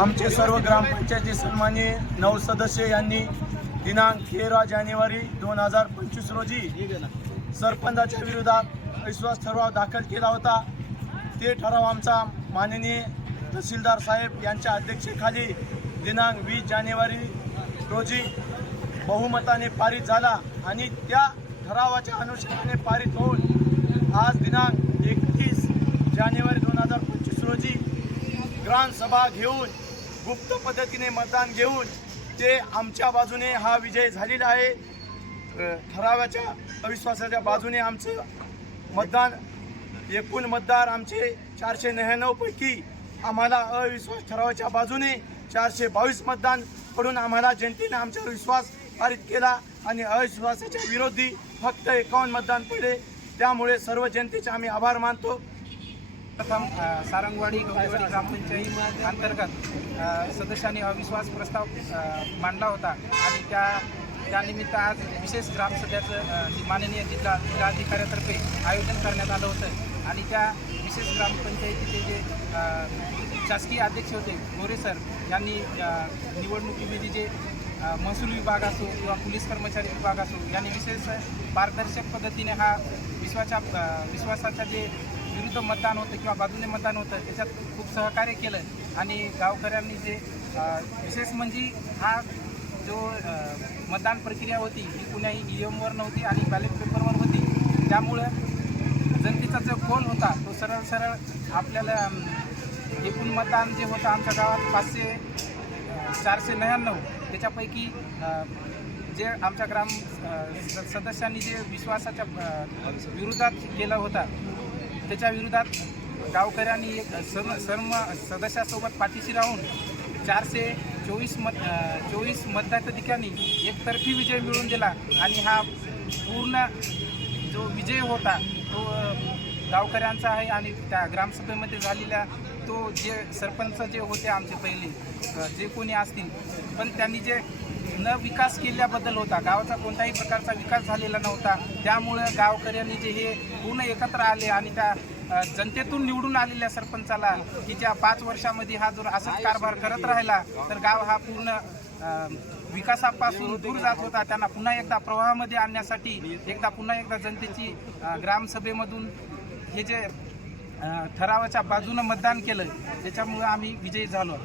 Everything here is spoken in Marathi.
आमचे सर्व ग्रामपंचायती सन्माननीय नऊ सदस्य यांनी दिनांक तेरा जानेवारी दोन हजार पंचवीस रोजी सरपंचाच्या विरोधात अविश्वास ठराव दाखल केला होता. ते ठराव आमचा माननीय तहसीलदार साहेब यांच्या अध्यक्षतेखाली दिनांक वीस जानेवारी रोजी बहुमताने पारित झाला आणि त्या ठरावाच्या अनुषंगाने पारित होऊन आज दिनांक एकतीस जानेवारी दोन हजार पंचवीस रोजी ग्रामसभा घेऊन गुप्त पद्धतीने मतदान घेऊन ते आमच्या बाजूने हा विजय झालेला आहे ठरावाच्या अविश्वासाच्या बाजूने आमचं मतदान एकूण मतदार आमचे चारशे नव्याण्णव पैकी आम्हाला अविश्वास ठरावाच्या बाजूने चारशे बावीस मतदान पडून आम्हाला जनतेने आमच्यावर विश्वास पारित केला आणि अविश्वासाच्या विरोधी फक्त एकावन्न मतदान पडले. त्यामुळे सर्व जनतेचे आम्ही आभार मानतो. प्रथम सारंगवाडी गवळीवाडी ग्रामपंचायत अंतर्गत सदस्यांनी अविश्वास प्रस्ताव मांडला होता. आणि त्या त्यानिमित्त आज विशेष ग्रामसभेचं जी माननीय जिल्हा जिल्हाधिकाऱ्यातर्फे आयोजन करण्यात आलं होतं. आणि त्या विशेष ग्रामपंचायतीचे जे शासकीय अध्यक्ष होते गोरे सर यांनी निवडणुकीमध्ये जे महसूल विभाग असो किंवा पोलीस कर्मचारी विभाग असो यांनी विशेष पारदर्शक पद्धतीने हा विश्वाच्या विश्वासाचा जे विरुद्ध मतदान होतं किंवा बाजूने मतदान होतं त्याच्यात खूप सहकार्य केलं. आणि गावकऱ्यांनी जे विशेष म्हणजे हा जो मतदान प्रक्रिया होती ही कुण्याही ई एमवर नव्हती आणि बॅलेट पेपरवर होती. त्यामुळं जनतेचा जो कोल होता तो सरळ सरळ आपल्याला एकूण मतदान जे होतं आमच्या गावात पाचशे चारशे नव्याण्णव त्याच्यापैकी जे आमच्या ग्राम स- सदस्यांनी जे विश्वासाच्या विरोधात केला होता त्याच्या विरोधात गावकऱ्यांनी एक सर्व सर्व सदस्यासोबत पाठीशी राहून चारशे चोवीस मत चोवीस मतदाताधिकांनी एकतर्फी विजय मिळवून दिला आणि हा पूर्ण जो विजय होता तो गावकऱ्यांचा आहे आणि त्या ग्रामसभेमध्ये झालेल्या तो जे सरपंच जे होते आमचे पहिले जे कोणी असतील पण त्यांनी जे न विकास केल्याबद्दल होता गावाचा कोणत्याही प्रकारचा विकास झालेला नव्हता त्यामुळं गावकऱ्यांनी जे हे पूर्ण एकत्र आले आणि त्या जनतेतून निवडून आलेल्या सरपंचाला की ज्या पाच वर्षामध्ये हा जर असाच कारभार करत राहिला तर गाव हा पूर्ण विकासापासून दूर जात होता. त्यांना पुन्हा एकदा प्रवाहामध्ये आणण्यासाठी एकदा पुन्हा एकदा जनतेची ग्रामसभेमधून हे जे ठरावाच्या बाजूनं मतदान केलं त्याच्यामुळं आम्ही विजयी झालो.